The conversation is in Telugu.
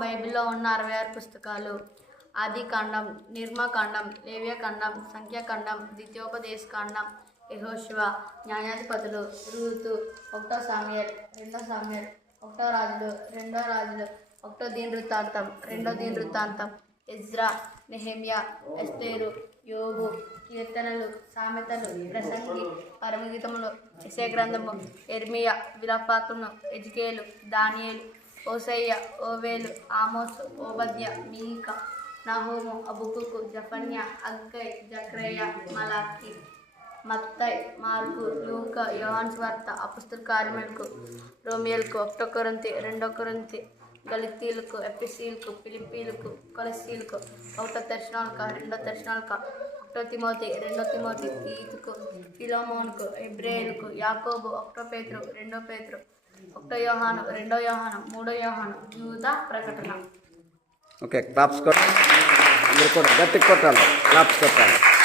బైబిల్లో ఉన్న అరవై ఆరు పుస్తకాలు. ఆదికాండం నిర్మకాండం లేవ్యకాండం సంఖ్యాకాండం ద్వితీయోపదేశకాండం యహోశివ న్యాయాధిపతులు రూతు ఒకటో సామ్యల్ రెండో సామ్యల్ ఒకటో రాజులు రెండో రాజులు ఒకటో దీని వృత్తాంతం రెండో దీని వృత్తాంతం ఎజ్రా నెహెమియా ఎస్తేరు యోగు కీర్తనలు సామెతలు ప్రసంగి పరమగీతములు ఎసే గ్రంథము ఎర్మియా విలపాతును ఎజికేలు దానియేలు ఓసయ్య ఓవేలు ఆమోస్ ఓబద్య మీక నహోము అబుకుకు జఫన్య అక్కయ్ జక్రయ్య మలాకి మత్తయ్ మార్కు లూక యోహాన్స్ వార్త అపుస్తుల కార్మికులకు రోమియల్కు ఒకటో కొరంతి రెండో కొరంతి గలితీలకు ఎపిసీలకు ఫిలిపీలకు కొలసీలకు ఒకటో దర్శనాలకు రెండో దర్శనాలకు ఒకటో తిమోతి రెండో తిమోతి ఈతుకు ఫిలోమోన్కు ఎబ్రేయులకు యాకోబు ఒకటో పేతురు రెండో పేతురు ఒకటో యోహాను రెండో యోహాను మూడో యోహాను యూదా ప్రకటన. ఓకే క్లాప్స్ కొట్టాలి. మీరు కూడా గట్టి కొట్టాలి. క్లాప్స్ కొట్టాలి.